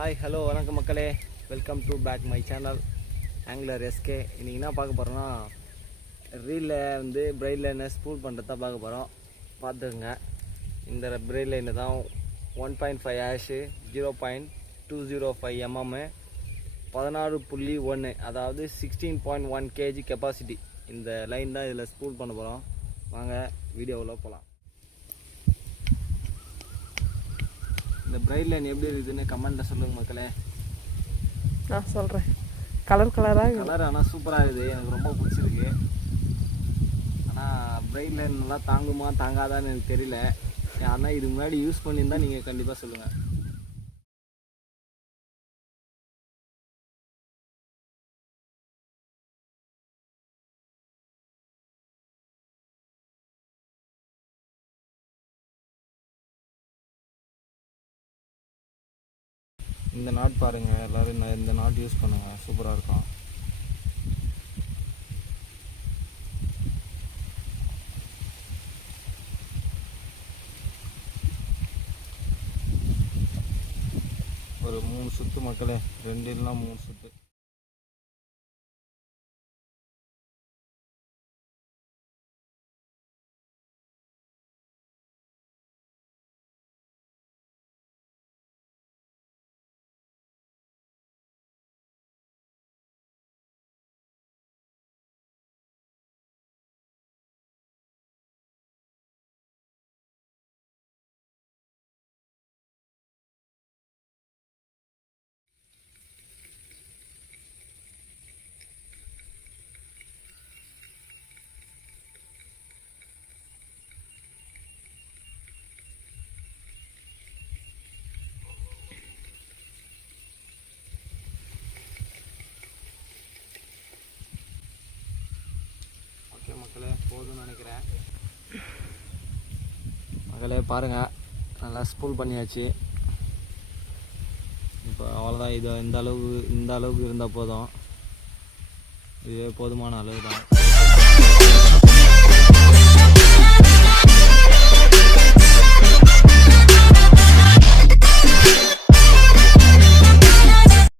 Hi hello வணக்கம் மக்களே, welcome to back my channel Angular SK. இன்றைக்கி என்ன பார்க்க போகிறோன்னா, ரீலில் வந்து பிரைட் லைனை ஸ்பூல் பண்ணுறதா பார்க்க போகிறோம். பார்த்துக்குங்க, இந்த பிரைட் லைனு தான் 1.5 ஆஷு 0.205 mm 16.1, அதாவது 16.1 kg கெப்பாசிட்டி. இந்த லைன் தான் இதில் ஸ்பூல் பண்ண போகிறோம். வாங்க வீடியோவில் போகலாம். இந்த பிரைட் லைன் எப்படி இருக்குதுன்னு கமெண்ட்டில் சொல்லுங்கள் மக்களே. நான் சொல்கிறேன். கலர் ஆனால் சூப்பராக இருக்குது, எனக்கு ரொம்ப பிடிச்சிருக்கு. ஆனால் பிரைட் லைன் நல்லா தாங்குமா தாங்காதான்னு எனக்கு தெரியல. ஆனால் இது முன்னாடி யூஸ் பண்ணியிருந்தால் நீங்கள் கண்டிப்பாக சொல்லுங்கள். இந்த நாட் பாருங்கள், எல்லோரும் இந்த நாட் யூஸ் பண்ணுங்கள், சூப்பராக இருக்கும். ஒரு 3 சுற்று மக்களே, 2 இல்லைனா 3 சுற்று. மக்களே போதும்னு நினைக்கிறேன். மக்களே பாருங்கள், நல்லா ஸ்பூல் பண்ணியாச்சு. இப்போ அவ்வளோதான். இது இந்த அளவுக்கு இருந்தால் போதும். இதுவே போதுமான அளவு தான்.